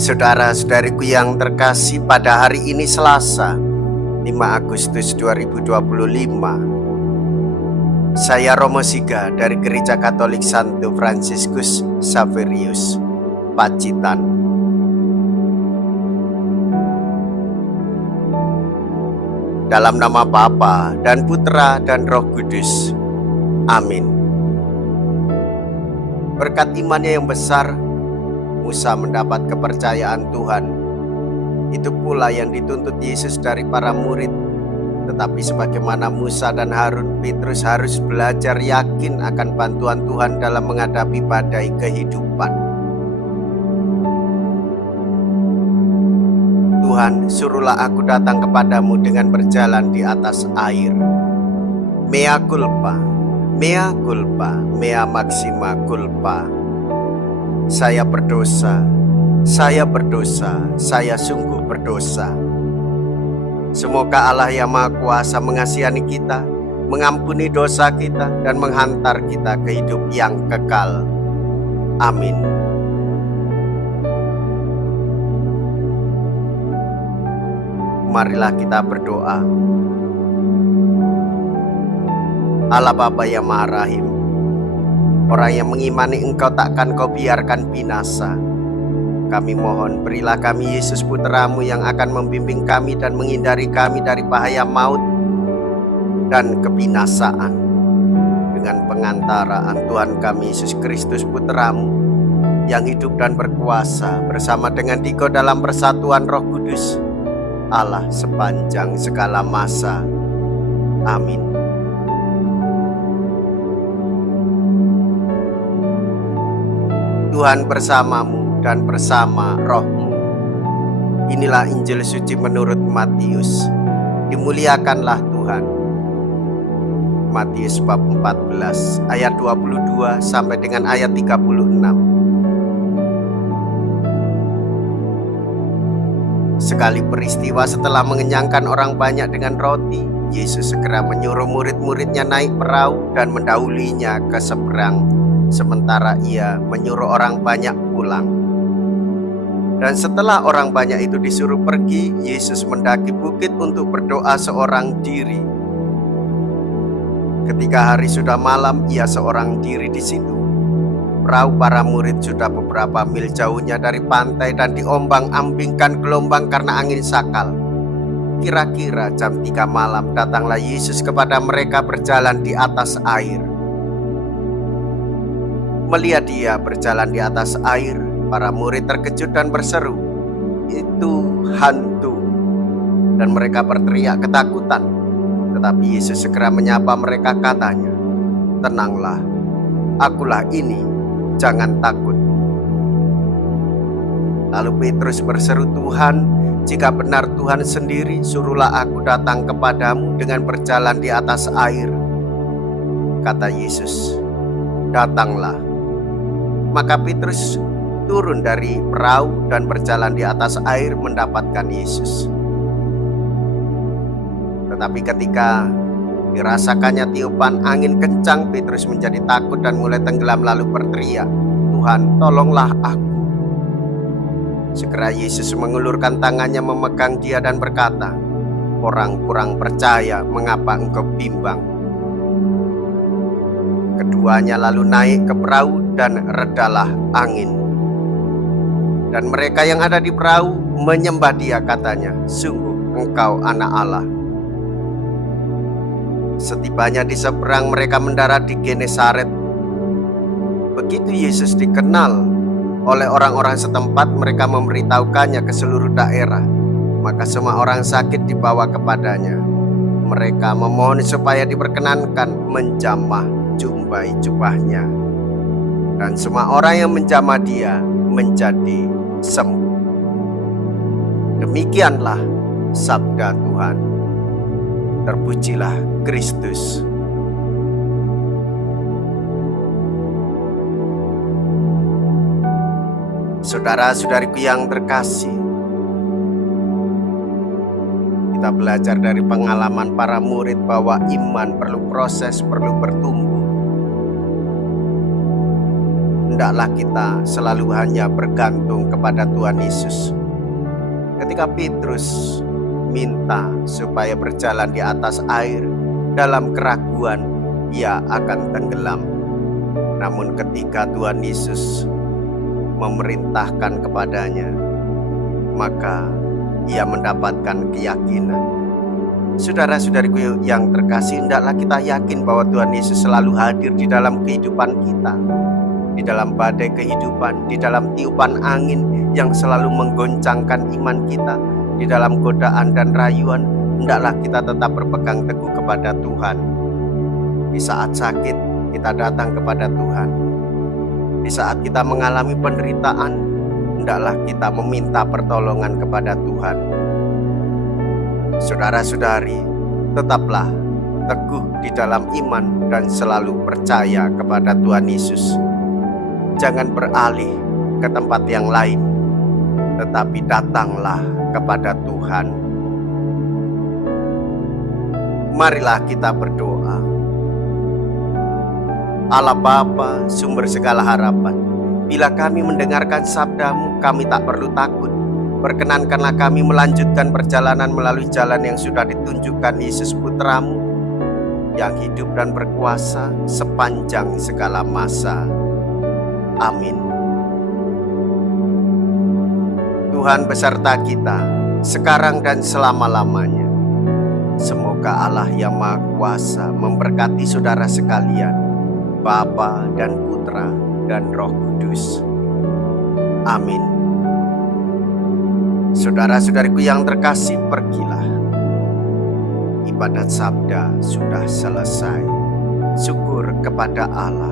Saudara-saudariku yang terkasih, pada hari ini Selasa 5 Agustus 2025, saya Romo Siga dari Gereja Katolik Santo Fransiskus Xaverius, Pacitan. Dalam nama Bapa dan Putra dan Roh Kudus. Amin. Berkat imannya yang besar, Musa mendapat kepercayaan Tuhan. Itu pula yang dituntut Yesus dari para murid. Tetapi sebagaimana Musa dan Harun, Petrus harus belajar yakin akan bantuan Tuhan dalam menghadapi badai kehidupan. Tuhan, suruhlah aku datang kepadamu dengan berjalan di atas air. Mea culpa, mea culpa, mea maxima culpa. Saya berdosa, saya berdosa, saya sungguh berdosa. Semoga Allah yang Maha Kuasa mengasihani kita, mengampuni dosa kita, dan menghantar kita ke hidup yang kekal. Amin. Marilah kita berdoa. Allah Bapa yang Maha Rahim, orang yang mengimani Engkau takkan Kau biarkan binasa. Kami mohon, berilah kami Yesus Putra-Mu yang akan membimbing kami dan menghindari kami dari bahaya maut dan kebinasaan. Dengan pengantaraan Tuhan kami Yesus Kristus Putra-Mu, yang hidup dan berkuasa bersama dengan Dikau dalam persatuan Roh Kudus, Allah sepanjang segala masa. Amin. Tuhan bersamamu dan bersama rohmu. Inilah Injil suci menurut Matius. Dimuliakanlah Tuhan. Matius bab 14 ayat 22 sampai dengan ayat 36. Sekali peristiwa setelah mengenyangkan orang banyak dengan roti, Yesus segera menyuruh murid-muridnya naik perahu dan mendahulinya ke seberang, sementara ia menyuruh orang banyak pulang. Dan setelah orang banyak itu disuruh pergi, Yesus mendaki bukit untuk berdoa seorang diri. Ketika hari sudah malam, ia seorang diri di situ. Perahu para murid sudah beberapa mil jauhnya dari pantai dan diombang-ambingkan gelombang karena angin sakal. Kira-kira jam 3 malam datanglah Yesus kepada mereka berjalan di atas air. Melihat dia berjalan di atas air, para murid terkejut dan berseru, "Itu hantu!" Dan mereka berteriak ketakutan. Tetapi Yesus segera menyapa mereka, katanya, "Tenanglah, akulah ini, jangan takut." Lalu Petrus berseru, "Tuhan, jika benar Tuhan sendiri, suruhlah aku datang kepadamu dengan berjalan di atas air." Kata Yesus, "Datanglah." Maka Petrus turun dari perahu dan berjalan di atas air mendapatkan Yesus. Tetapi ketika dirasakannya tiupan angin kencang, Petrus menjadi takut dan mulai tenggelam lalu berteriak, "Tuhan, tolonglah aku." Segera Yesus mengulurkan tangannya memegang dia dan berkata, "Orang kurang percaya, mengapa engkau bimbang?" Keduanya lalu naik ke perahu dan redalah angin. Dan mereka yang ada di perahu menyembah dia, katanya, "Sungguh engkau anak Allah." Setibanya di seberang, mereka mendarat di Genesaret. Begitu Yesus dikenal oleh orang-orang setempat, mereka memberitahukannya ke seluruh daerah. Maka semua orang sakit dibawa kepadanya. Mereka memohon supaya diperkenankan menjamah jumbai jubahnya. Dan semua orang yang menjamah dia menjadi sembuh. Demikianlah sabda Tuhan. Terpujilah Kristus. Saudara-saudariku yang terkasih, kita belajar dari pengalaman para murid bahwa iman perlu proses, perlu bertumbuh. hendaklah kita selalu hanya bergantung kepada Tuhan Yesus. Ketika Petrus minta supaya berjalan di atas air, dalam keraguan ia akan tenggelam. Namun ketika Tuhan Yesus memerintahkan kepadanya, maka ia mendapatkan keyakinan. Saudara-saudariku yang terkasih, hendaklah kita yakin bahwa Tuhan Yesus selalu hadir di dalam kehidupan kita, di dalam badai kehidupan, di dalam tiupan angin yang selalu menggoncangkan iman kita, di dalam godaan dan rayuan. Hendaklah kita tetap berpegang teguh kepada Tuhan. Di saat sakit, kita datang kepada Tuhan. Di saat kita mengalami penderitaan, hendaklah kita meminta pertolongan kepada Tuhan. Saudara-saudari, tetaplah teguh di dalam iman dan selalu percaya kepada Tuhan Yesus. Jangan beralih ke tempat yang lain, tetapi datanglah kepada Tuhan. Marilah kita berdoa. Allah Bapa, sumber segala harapan, bila kami mendengarkan sabda-Mu, kami tak perlu takut. Perkenankanlah kami melanjutkan perjalanan melalui jalan yang sudah ditunjukkan Yesus Putra-Mu, yang hidup dan berkuasa sepanjang segala masa. Amin. Tuhan beserta kita, sekarang dan selama-lamanya. Semoga Allah yang Maha Kuasa memberkati saudara sekalian, Bapa dan Putra dan Roh Kudus. Amin. Saudara-saudariku yang terkasih, pergilah. Ibadat sabda sudah selesai. Syukur kepada Allah.